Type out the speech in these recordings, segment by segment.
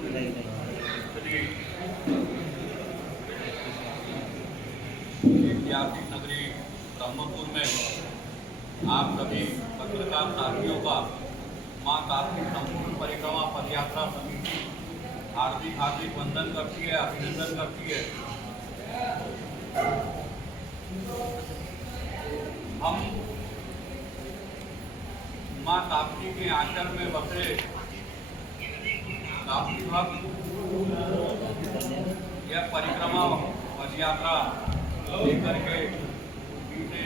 ऐतिहासिक नगरी ब्रह्मपुर में आप सभी पत्रकार साथियों का मां कार्तिक संपूर्ण परिक्रमा पदयात्रा समिति हार्दिक हार्दिक वंदन करती है, अभिनंदन करती है। हम मां ताप्ती के आंचल में बसे ताप्ती भक्त यह परिक्रमा पदयात्रा लेकर के बीते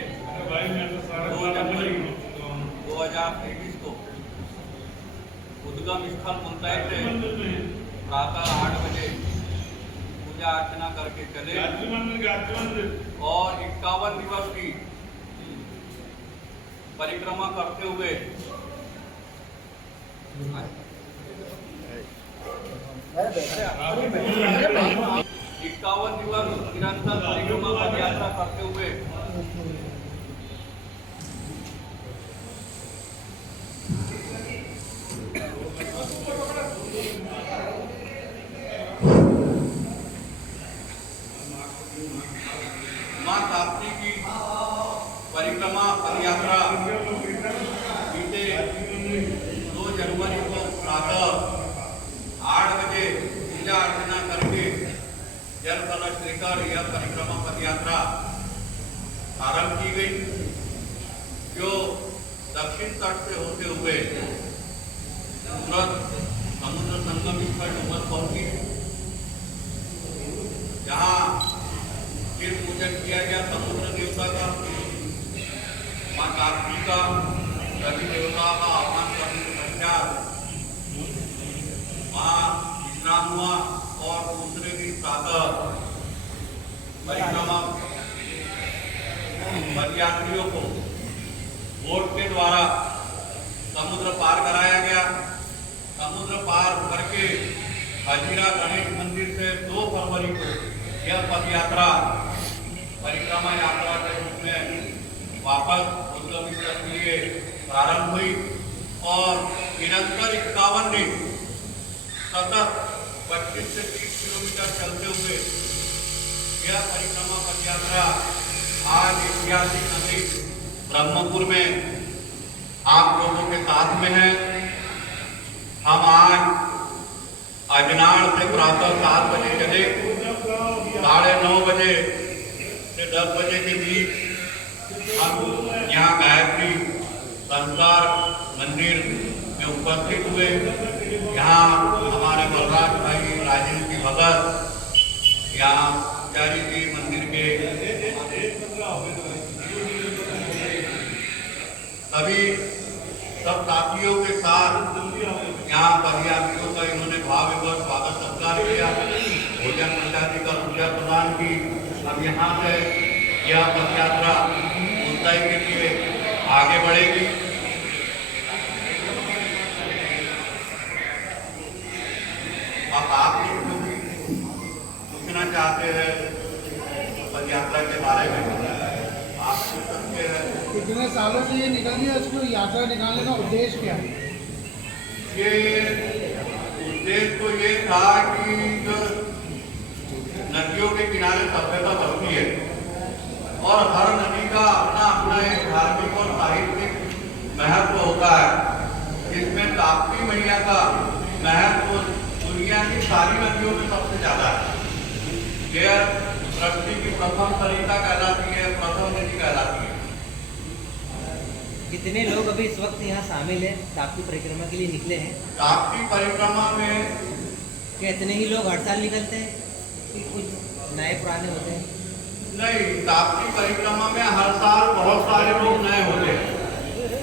2 जनवरी 2023 को उद्गम स्थल मुंतई से प्रातः 8 बजे पूजा अर्चना करके चले और 51 दिवस की परिक्रमा करते हुए 51 दिवस निरंतर परिक्रमा पदयात्रा करते हुए मां ताप्ती की परिक्रमा पदयात्रा बीते 2 जनवरी को प्रातः 8 बजे पूजा अर्चना करके जल कलश लेकर यह परिक्रमा पदयात्रा आरंभ की गई, जो दक्षिण तट से होते हुए तुरंत समुद्र संगम स्थल डुमर पहुंची, जहां फिर पूजन किया गया समुद्र देवता का, मां ताप्ती का, सभी देवता का आह्वान करने के पश्चात वहां विश्राम हुआ और दूसरे दिन प्रातः परिक्रमा पदयात्रियों को बोट के द्वारा समुद्र पार कराया गया। समुद्र पार करके हजीरा गणेश मंदिर से 2 फरवरी को यह पदयात्रा परिक्रमा यात्रा के रूप में वापस उद्गम स्थल के लिए प्रारंभ हुई और निरंतर 51 दिन सतत 25 से 30 किलोमीटर चलते हुए यह परिक्रमा पदयात्रा आज ऐतिहासिक नगरी ब्रह्मपुर में आप लोगों के साथ में है। हम आज अजनाड़ से प्रातः 7 बजे चले, 9:30 बजे से 10 बजे के बीच हम यहाँ गायत्री संस्कार मंदिर में उपस्थित हुए। यहाँ हमारे बलराज भाई राजेंद्र की भगत यहाँ पुजारी जी मंदिर के सभी सब साथियों के साथ यहाँ पदयात्रियों का इन्होंने भावपूर्ण स्वागत सत्कार किया, भोजन प्रसादी का पूजा प्रदान की। अब यहाँ से यह पदयात्रा मुंतई के लिए आगे बढ़ेगी। अब आप लोग जो भी पूछना चाहते हैं पदयात्रा के बारे में आप पूछ सकते हैं। कितने सालों से ये निकल रही है, उसको यात्रा निकालने का उद्देश्य क्या है? ये उद्देश्य तो ये था कि जो नदियों के किनारे सभ्यता बसती है और हर नदी का अपना अपना एक धार्मिक और साहित्यिक महत्व होता है, इसमें ताप्ती मैया का महत्व दुनिया की सारी नदियों में सबसे ज्यादा है। यह सृष्टि की प्रथम सरिता कहलाती है, प्रथम नदी कहलाती है। कितने लोग अभी इस वक्त यहाँ शामिल हैं, ताप्ती परिक्रमा के लिए निकले हैं? ताप्ती परिक्रमा में कितने ही लोग हर साल निकलते हैं कि कुछ नए पुराने होते हैं? नहीं, ताप्ती परिक्रमा में हर साल बहुत सारे लोग नए होते हैं।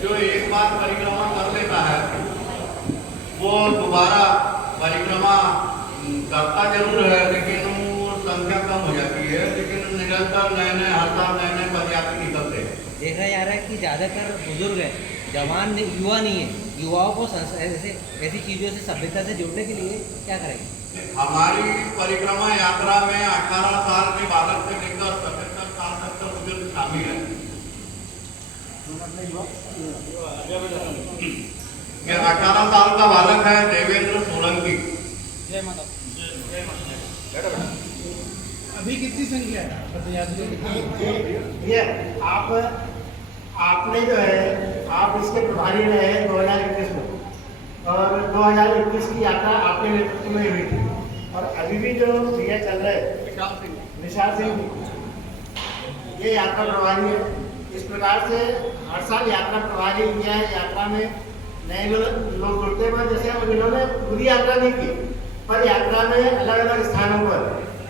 जो एक बार परिक्रमा कर लेता है वो दोबारा परिक्रमा करता जरूर है, लेकिन वो संख्या कम हो जाती है। लेकिन निरंतर नए नए हर साल नए नए पदयात्री निकलते हैं। देखा जा रहा है कि ज़्यादातर बुजुर्ग हैं, जवान युवा नहीं है। युवाओं को ऐसी चीज़ों से सभ्यता से जुड़ने के लिए क्या करेंगे? हमारी परिक्रमा यात्रा में 18 साल के बालक से लेकर 77 साल तक का बुजुर्ग शामिल है। ये 18 साल का बालक है देवेंद्र सोलंकी। अभी कितनी संख्या है पदयात्रियों की? ये आपने जो है आप इसके प्रभारी रहे 2021 में और 2021 की यात्रा आपके नेतृत्व में हुई थी और अभी भी जो भैया चल रहे हैं विशाल सिंह जी ये यात्रा प्रभारी है। इस प्रकार से हर साल यात्रा प्रभारी या यात्रा में नए लोग जुड़ते हैं। जैसे अब इन्होंने पूरी यात्रा नहीं की पर यात्रा में अलग अलग स्थानों पर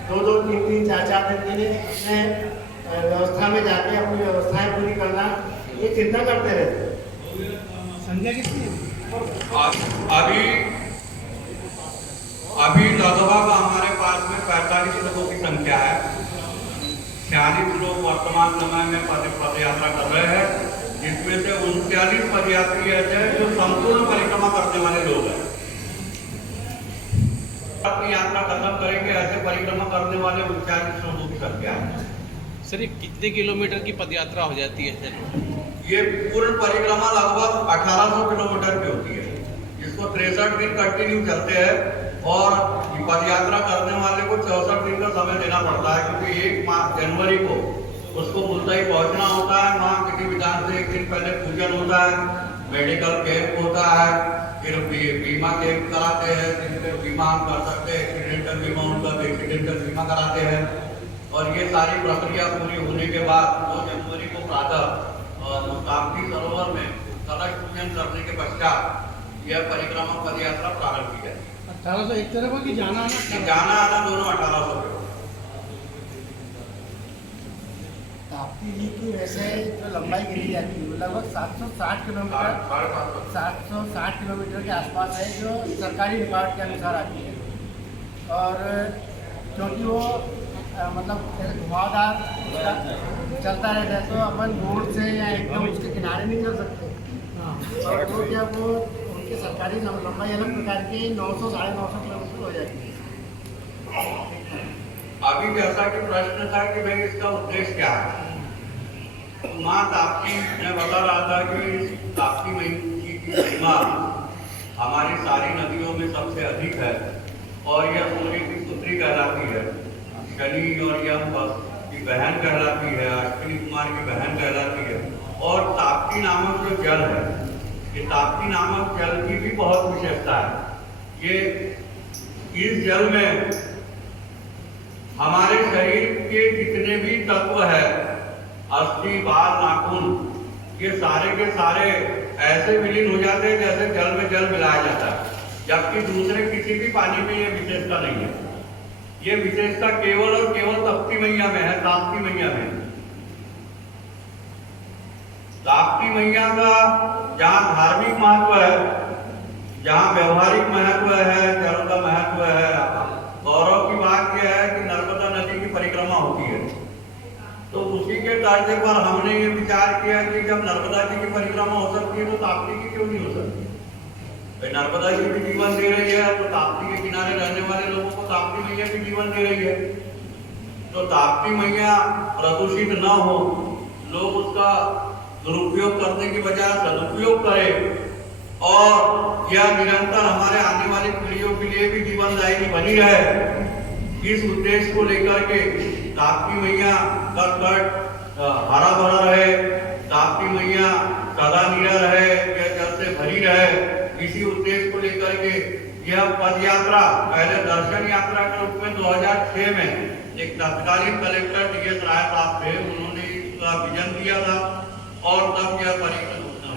2-2, 3-3, 4-4 दिन के लिए अपने व्यवस्था में जाके अपनी व्यवस्थाएं पूरी करना ये चिंता करते रहते। संख्या कितनी है? अभी लगभग हमारे पास में 45 लोगों की संख्या है। 46 लोग वर्तमान समय में पद यात्रा कर रहे हैं, जिसमें से 39 पदयात्री ऐसे हैं जो संपूर्ण परिक्रमा करने वाले लोग हैं। अपनी यात्रा खत्म करेंगे ऐसे परिक्रमा करने वाले 39 लोगों की संख्या है। सर ये कितने किलोमीटर की पदयात्रा हो जाती है सर? ये पूर्ण परिक्रमा लगभग 1800 किलोमीटर की होती है, जिसको 63 दिन कंटिन्यू चलते हैं और पदयात्रा करने वाले को 64 दिन का समय देना पड़ता है, क्योंकि 1 जनवरी को उसको मुल्ताई पहुंचना होता है। वहाँ किसी विधान से 1 दिन पहले पूजन होता है, मेडिकल कैंप होता है, फिर बीमा कैंप कराते हैं, जिनसे बीमा हम कर सकते हैं, एक्सीडेंटल बीमा उनका एक्सीडेंटल बीमा कराते हैं। और ये सारी प्रक्रिया पूरी होने के बाद 2 जनवरी को प्रातः ताप्ती सरोवर में कलश पूजन करने के पश्चात यह परिक्रमा पदयात्रा प्रारंभ की जाती है। 1800 एक तरफ है कि जाना आना दोनों 1800। ताप्ती जी की वैसे जो लंबाई गिनी जाती है लगभग 760 किलोमीटर 760 किलोमीटर के आसपास है, जो सरकारी रिकॉर्ड के अनुसार आती है। और क्योंकि वो मतलब घुमावदार चलता रहता है तो अपन रोड से या एकदम उसके किनारे नहीं चल सकते। और तो जब वो उनकी सरकारी लंबाई अलग प्रकार की 900-950 किलोमीटर हो जाती है। अभी जैसा कि प्रश्न था कि भाई इसका उद्देश्य क्या है, तो माँ ताप्ती मैं बता रहा था कि इस ताप्ती मई की सीमा हमारी सारी नदियों में सबसे अधिक है और यह सूर्य की पुत्री कहलाती है, शनि और यम की बहन कहलाती है, अश्विनी कुमार की बहन कहलाती है। और ताप्ती नामक जो जल है, ये ताप्ती नामक जल की भी बहुत विशेषता है। ये इस जल में हमारे शरीर के जितने भी तत्व है, अस्थि, बाल, नाखून, ये सारे के सारे ऐसे विलीन हो जाते हैं जैसे जल में जल मिलाया जाता है, जबकि दूसरे किसी भी पानी में ये विशेषता नहीं है। ये विशेषता केवल और केवल ताप्ती मैया में है, ताप्ती मैया में। ताप्ती मैया का जहाँ धार्मिक महत्व है, जहाँ व्यवहारिक महत्व है, जल का महत्व है, गौरव की बात यह है कि नर्मदा नदी की परिक्रमा होती है। तो उसी के तर्ज पर हमने ये विचार किया कि जब नर्मदा जी की परिक्रमा हो सकती है तो ताप्ती की क्यों नहीं हो सकती। भाई नर्मदा जी भी जीवन दे रही है तो ताप्ती के किनारे रहने वाले लोगों को ताप्ती मैया भी जीवन दे रही है। तो ताप्ती मैया प्रदूषित न हो, लोग उसका दुरुपयोग करने की बजाय सदुपयोग करें और यह निरंतर हमारे आने वाली पीढ़ियों के लिए भी जीवनदायिनी बनी रहे, इस उद्देश्य को लेकर के ताप्ती मैया का तट हरा भरा रहे, ताप्ती मैया सदा नीरा रहे, यह जल से भरी रहे, इसी उद्देश्य को लेकर के यह पद यात्रा पहले दर्शन यात्रा के रूप में 2006 में एक तत्कालीन कलेक्टर टी.एस. राय साहब थे, उन्होंने इसका विजन दिया था और तब यह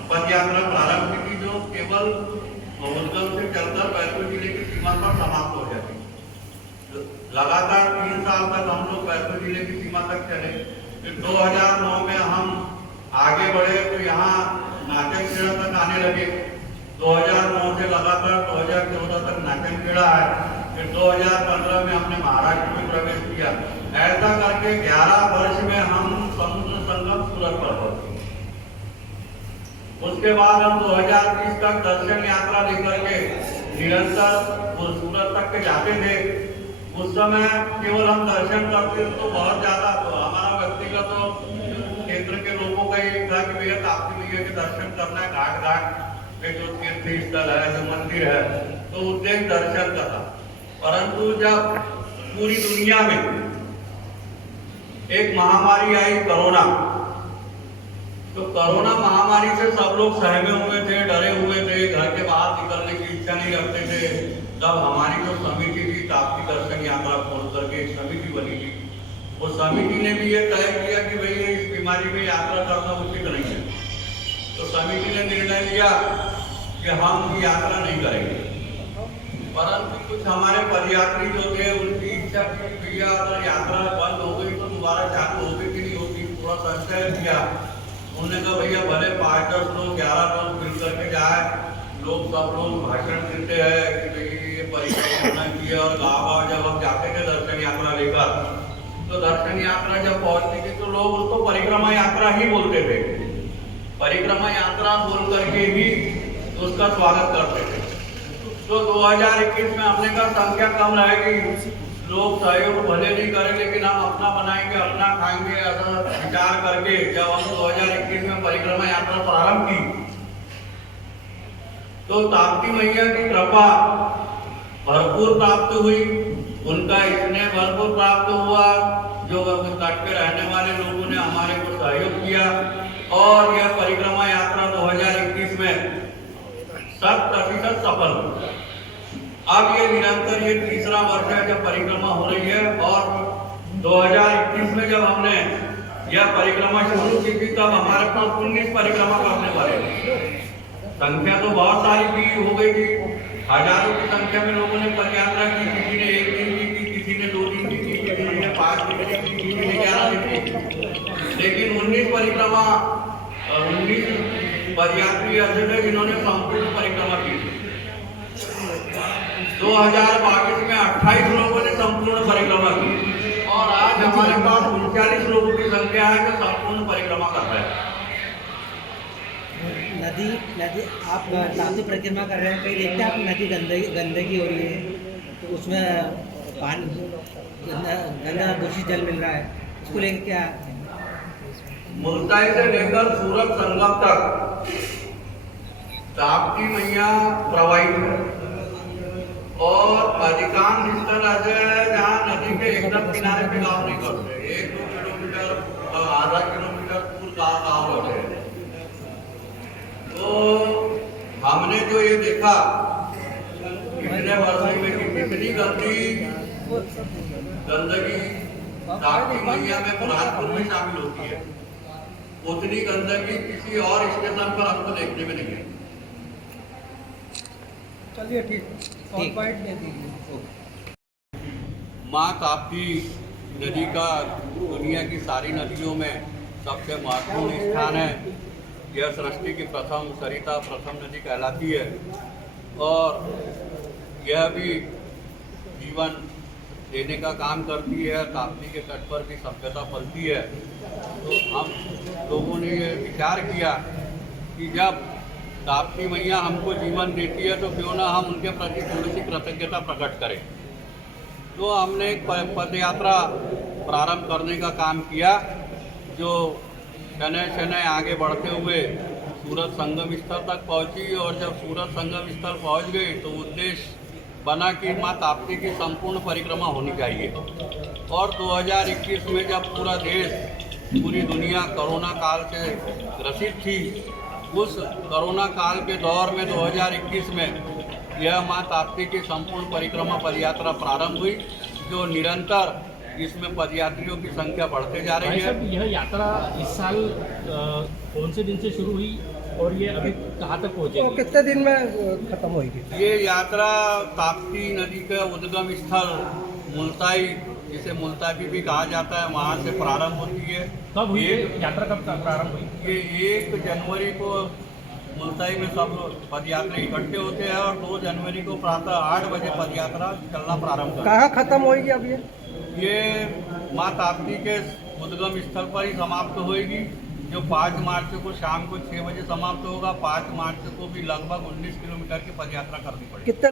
पद यात्रा प्रारंभ की थी, जो केवल उद्गम से चलकर बैतूल जिले की सीमा पर समाप्त हो जाती। लगातार 3 साल तक हम लोग बैतूल जिले की सीमा तक चले। फिर 2009 में हम आगे बढ़े तो यहाँ नाचन खेड़ा तक आने लगे। 2009 से लगातार 2014 तक नाचन खेड़ा है। फिर 2015 में हमने महाराष्ट्र में प्रवेश किया। ऐसा करके 11 वर्ष में हम समुद्र संगम सूरत पर पहुंचे। उसके बाद हम 2020 तक दर्शन यात्रा लेकर के निरंतर सूरत तक के जाते थे। उस समय केवल हम दर्शन करते तो बहुत ज्यादा तो हमारा व्यक्तिगत तो क्षेत्र के लोगों का ये था कि भैया ताप्ती मैया के दर्शन करना है, घाट घाट पे जो तीर्थ स्थल है, जो मंदिर है, तो उद्देश्य दर्शन का था। परंतु जब पूरी दुनिया में एक महामारी आई कोरोना। तो कोरोना महामारी से सब लोग सहमे हुए थे, डरे हुए थे, घर के बाहर निकलने की इच्छा नहीं रखते थे। तब हमारी जो समिति थी ताप्ती दर्शन यात्रा खोल करके एक समिति बनी थी। वो समिति ने भी ये तय किया कि भाई इस बीमारी में यात्रा करना उचित नहीं है। तो समिति ने निर्णय लिया कि हम ये यात्रा नहीं करेंगे। परंतु कुछ हमारे पदयात्री जो थे उनकी इच्छा थी कि भैया अगर यात्रा बंद हो गई तो दोबारा चालू होगी कि नहीं होगी। थोड़ा संशय किया। उन्होंने कहा भैया भले 5-10 लोग 11 लोग मिल करके जाए, लोग सब लोग भाषण देते हैं कि भाई ये परिक्रमा किया। और गाँव जब हम जाते थे दर्शन यात्रा लेकर, तो दर्शन यात्रा जब पहुंचती थी तो लोग उसको परिक्रमा यात्रा ही बोलते थे। परिक्रमा यात्रा बोल करके ही उसका स्वागत करते थे। तो 2021 में हमने कहा संख्या कम रहेगी, लोग सहयोग भले नहीं करें लेकिन हम अपना बनाएंगे, अपना खाएंगे, ऐसा विचार करके जब हम 2021 में परिक्रमा यात्रा प्रारंभ की तो ताप्ती मैया की कृपा भरपूर प्राप्त हुई। उनका इतने भरपूर प्राप्त हुआ जो तट पे रहने वाले लोगों ने हमारे को सहयोग किया और यह परिक्रमा यात्रा 2021 में 100% सफल हुई। अब ये निरंतर ये तीसरा वर्ष है जब परिक्रमा हो रही है। और 2021 में जब हमने यह परिक्रमा शुरू की थी तब हमारे पास 19 परिक्रमा करने वाले थे। संख्या तो बहुत सारी भी हो गई थी, हजारों की संख्या में लोगों ने पदयात्रा की। किसी ने 1 दिन की, किसी ने 2 दिन की, किसी ने 5 दिन की, किसी ने 11 दिन की। लेकिन 19 परिक्रमा 19 पदयात्री ऐसे थे जिन्होंने संपूर्ण परिक्रमा की। 2022 में 28 लोगों ने संपूर्ण परिक्रमा की और आज हमारे पास 39 लोगों की संख्या है जो संपूर्ण परिक्रमा कर रहे हैं। नदी आप ताप्ती परिक्रमा कर रहे हैं, कहीं देखते हैं आप नदी गंदगी हो रही है, तो उसमें पानी गंदा दूषित जल मिल रहा है, उसको लेकर क्या? मुल्ताई से लेकर सूरत संगम तक ताप्ती मैया प्रवाहित है और अधिकांश स्थल ऐसे है जहाँ नदी के एकदम किनारे पे गाँव नहीं करते, 1-2 किलोमीटर आधा किलोमीटर दूर गाँव होते हैं। तो हमने जो ये देखा इतने वर्षों में कि कितनी गंदगी ताप्ती मैया में बुरहानपुर में शामिल होती है, उतनी गंदगी किसी और स्टेशन पर हमको देखने में नहीं है। चलिए ठीक दे दीजिए। माँ ताप्ती नदी का दुनिया की सारी नदियों में सबसे महत्वपूर्ण स्थान है। यह सृष्टि की प्रथम सरिता प्रथम नदी कहलाती है और यह भी जीवन देने का काम करती है। ताप्ती के तट पर भी सभ्यता पलती है। तो हम लोगों ने ये विचार किया कि जब ताप्ती मैया हमको जीवन देती है तो क्यों ना हम उनके प्रति थोड़ी सी कृतज्ञता प्रकट करें। तो हमने एक पद यात्रा प्रारंभ करने का काम किया जो शनय आगे बढ़ते हुए सूरत संगम स्थल तक पहुंची। और जब सूरत संगम स्थल पहुंच गई तो उद्देश्य बना कि माँ ताप्ती की संपूर्ण परिक्रमा होनी चाहिए। और 2021 में जब पूरा देश पूरी दुनिया कोरोना काल से ग्रसित थी, उस कोरोना काल के दौर में 2021 में यह माँ ताप्ती की संपूर्ण परिक्रमा पदयात्रा प्रारंभ हुई, जो निरंतर इसमें पदयात्रियों की संख्या बढ़ते जा रही है। यह यात्रा इस साल कौन से दिन से शुरू हुई और ये अभी कहाँ तक पहुँचेगी? तो कितने दिन में खत्म होगी? ये यात्रा ताप्ती नदी का उद्गम स्थल मुल्ताई, जिसे मुल्ताई भी कहा जाता है, वहाँ से प्रारंभ होती है। कब हुई यात्रा, कब प्रारंभ हुई? ये 1 जनवरी को मुल्ताई में सब पदयात्री इकट्ठे होते हैं और 2 जनवरी को प्रातः 8 बजे पदयात्रा चलना प्रारंभ करती है। कहाँ खत्म होगी अब ये माँ ताप्ती के उद्गम स्थल पर ही समाप्त होगी, जो 5 मार्च को शाम को 6 बजे समाप्त होगा। 5 मार्च को भी लगभग 19 किलोमीटर की पदयात्रा करनी पड़ेगी।